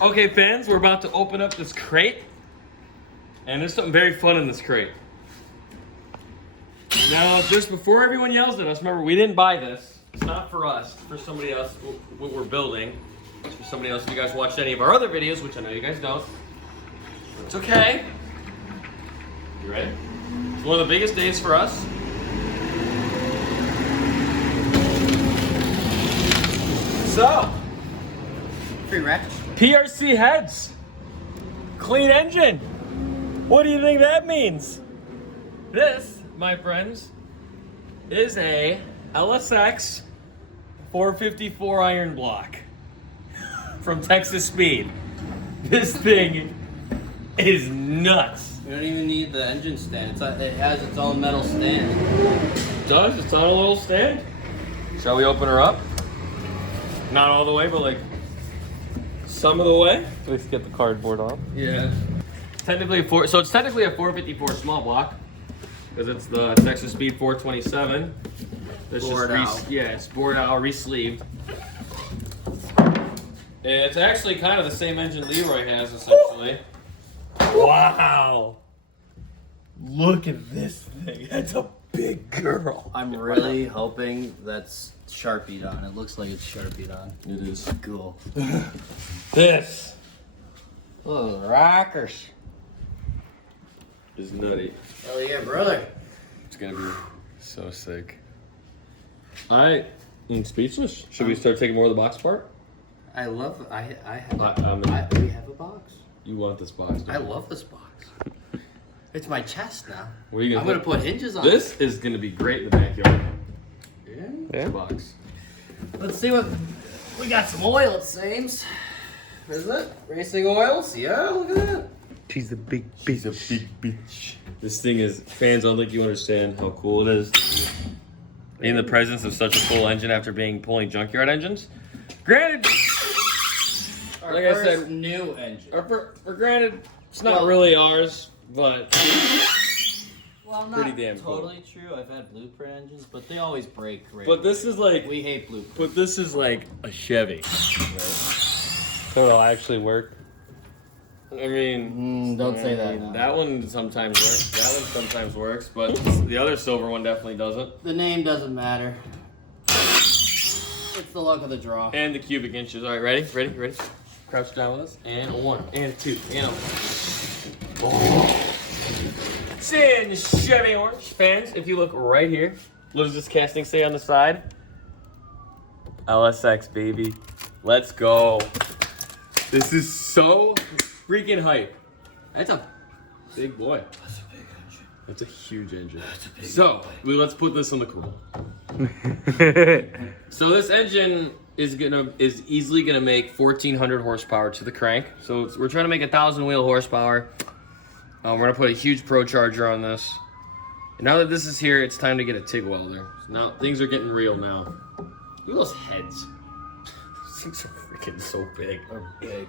Okay, fans, we're about to open up this crate. And there's something very fun in this crate. Now, just before everyone yells at us, remember, we didn't buy this. It's not for us. It's for somebody else, what we're building. It's for somebody else. If you guys watched any of our other videos, which I know you guys don't, it's okay. You ready? It's one of the biggest days for us. So, free rack. PRC heads. Clean engine. What do you think that means? This, my friends, is a LSX 454 iron block from Texas Speed. This thing is nuts. You don't even need the engine stand. It has its own metal stand. It does? It's on a little stand? Shall we open her up? Not all the way, but like some of the way. At least get the cardboard off. Yeah. Technically it's technically a 454 small block because it's the Texas Speed 427. That's bored out. Yeah, it's bored out, re-sleeved. And it's actually kind of the same engine Leroy has essentially. Wow! Look at this thing. That's a big girl. I'm really hoping that's Sharpied on. It looks like it's Sharpied on. It is. Cool. This Oh, rockers. is nutty. Oh yeah, brother. It's gonna be so sick. I'm speechless. Should we start taking more of the box apart? I love. We have a box. You want this box? I love this box. It's my chest now. Where are you I'm gonna put hinges on This is gonna be great in the backyard. it. Yeah. The box. Let's see what we got. Some oil, it seems. Is it racing oils? Yeah, look at that. She's a big She's a big bitch. This thing is, fans, I don't think you understand how cool it is. In the presence of such a full engine after pulling junkyard engines. Granted, Our like I first said, new engine. for granted, it's not really ours, but Well, not pretty damn cool. totally true. I've had blueprint engines, but they always break. Right but this is like, we hate blueprint. but this is like a Chevy. So it'll actually work. I mean, Don't say that. now. That one sometimes works. That one sometimes works, but the other silver one definitely doesn't. The name doesn't matter. It's the luck of the draw. And the cubic inches. All right, ready? Crouch down with us. And a 1, and a 2, and a 1. Oh. Sin Chevy orange. Fans, if you look right here, what does this casting say on the side? LSX, baby. Let's go. This is so freaking hype. That's a big boy. That's a big engine. That's a huge engine. That's a big So, let's put this on the cool. So this engine is easily gonna make 1,400 horsepower to the crank. So we're trying to make 1,000 wheel horsepower. We're gonna put a huge pro charger on this. And now that this is here, it's time to get a TIG welder. So now things are getting real now. Look at those heads. Those things are freaking so big. They're big.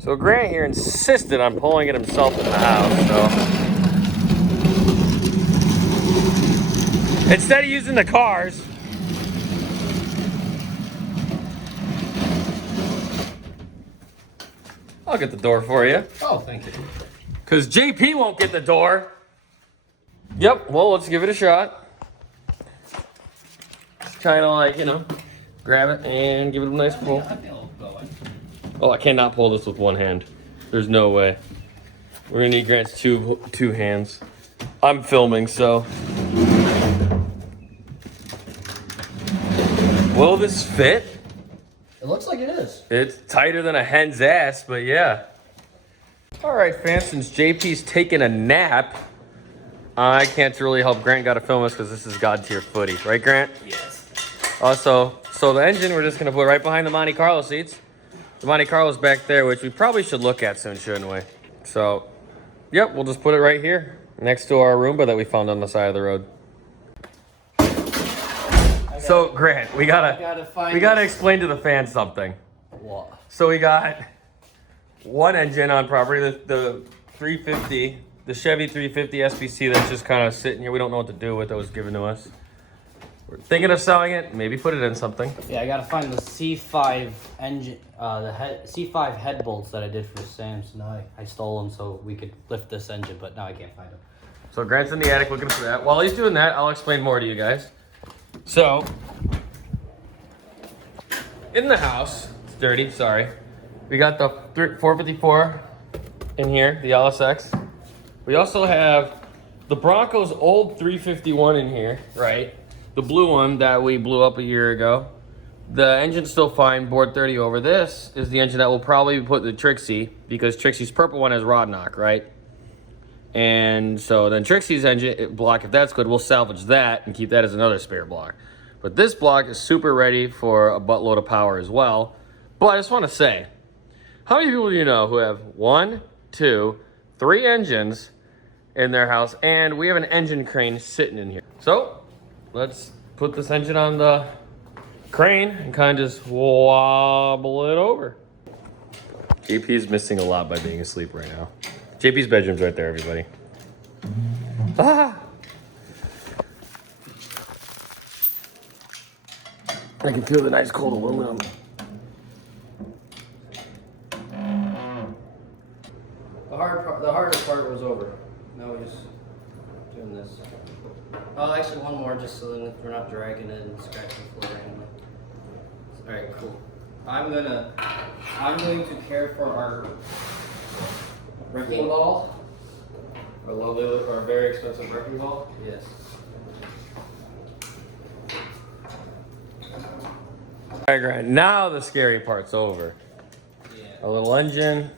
So Grant here insisted on pulling it himself in the house, so instead of using the cars, I'll get the door for you. Oh, thank you. Because JP won't get the door. Yep, well, let's give it a shot. Just kind of like, grab it and give it a nice pull. I feel going. Oh, I cannot pull this with one hand. There's no way. We're gonna need Grant's two hands. I'm filming, so. Will this fit? It looks like it is. It's tighter than a hen's ass, but yeah. All right, fans, since JP's taking a nap, I can't really help Grant gotta film us because this is God tier footy. Right, Grant? Yes. Also, so the engine we're just gonna put right behind the Monte Carlo seats. The Monte Carlo's back there, which we probably should look at soon, shouldn't we? So, yep, we'll just put it right here next to our Roomba that we found on the side of the road. So, Grant, we gotta explain to the fans something. What? So we got one engine on property, the 350, the Chevy 350 SPC that's just kind of sitting here. We don't know what to do with. That was given to us. We're thinking of selling it. Maybe put it in something. Yeah, I gotta find the C5 engine, C5 head bolts that I did for Sam's. Now I stole them so we could lift this engine, but now I can't find them. So Grant's in the attic looking for that. While he's doing that, I'll explain more to you guys. So, in the house, it's dirty, sorry. We got the 454 in here, the LSX. We also have the Bronco's old 351 in here, right? The blue one that we blew up a year ago. The engine's still fine, board 30 over. This is the engine that we'll probably put the Trixie, because Trixie's purple one has rod knock, right? And so then Trixie's engine block, if that's good, we'll salvage that and keep that as another spare block. But this block is super ready for a buttload of power as well. But I just want to say, how many people do you know who have 1, 2, 3 engines in their house, and we have an engine crane sitting in here? So let's put this engine on the crane and kind of just wobble it over. JP's missing a lot by being asleep right now. JP's bedroom's right there, everybody. Ah! I can feel the nice cold aluminum. The hardest part was over. Now we're just doing this. Oh, actually one more, just so then we're not dragging it and scratching the floor randomly. All right, cool. I'm going to care for our wrecking ball. A lovely, or a very expensive wrecking ball. Yes. All right, Grant. Now the scary part's over. Yeah. A little engine,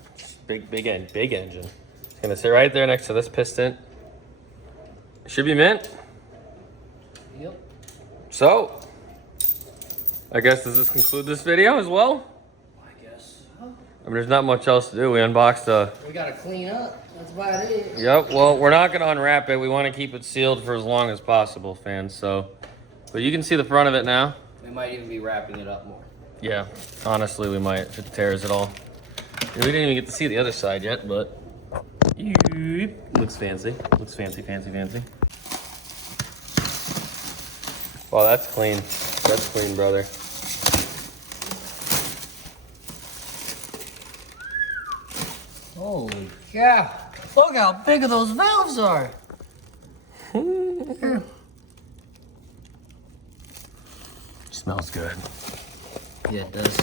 big engine. It's gonna sit right there next to this piston. Should be mint. Yep. So, I guess does this conclude this video as well? I guess so. I mean, there's not much else to do. We unboxed a. We gotta clean up. That's about it. Yep. Well, we're not gonna unwrap it. We want to keep it sealed for as long as possible, fans. So, but you can see the front of it now. We might even be wrapping it up more. Yeah. Honestly, we might if it tears it all. We didn't even get to see the other side yet, but looks fancy. Looks fancy. Wow, that's clean. That's clean, brother. Holy cow. Look how big of those valves are. Smells good. Yeah, it does.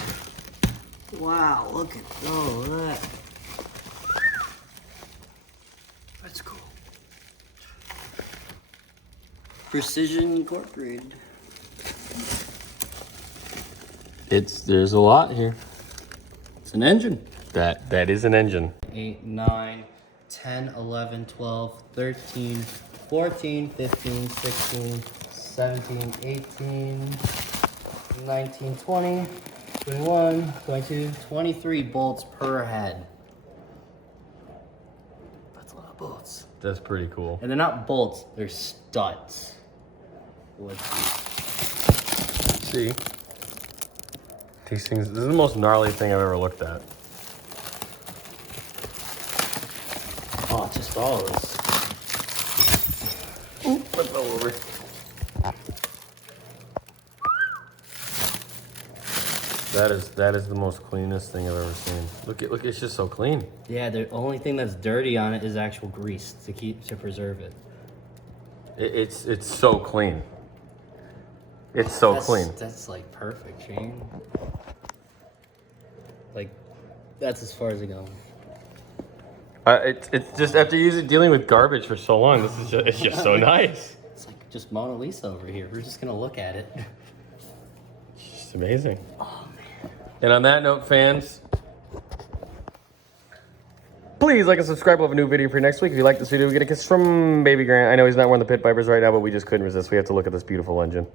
Wow, look at all that. That's cool. Precision Incorporated. There's a lot here. It's an engine. That is an engine. 8, 9, 10, 11, 12, 13, 14, 15, 16, 17, 18, 19, 20, 21, 22, 23 bolts per head. That's a lot of bolts. That's pretty cool. And they're not bolts, they're studs. Let's See? These things, this is the most gnarly thing I've ever looked at. Oh, just all of this. Ooh, I fell over. That is the most cleanest thing I've ever seen. Look, it's just so clean. Yeah, the only thing that's dirty on it is actual grease to preserve it. It's so clean. It's so clean. That's like perfect, Shane. Like, that's as far as it goes. It's just after dealing with garbage for so long, it's just so nice. It's like just Mona Lisa over here. We're just gonna look at it. It's just amazing. Oh man. And on that note, fans, please like and subscribe. We'll have a new video for you next week. If you like this video, we get a kiss from Baby Grant. I know he's not wearing the pit vipers right now, but we just couldn't resist. We have to look at this beautiful engine.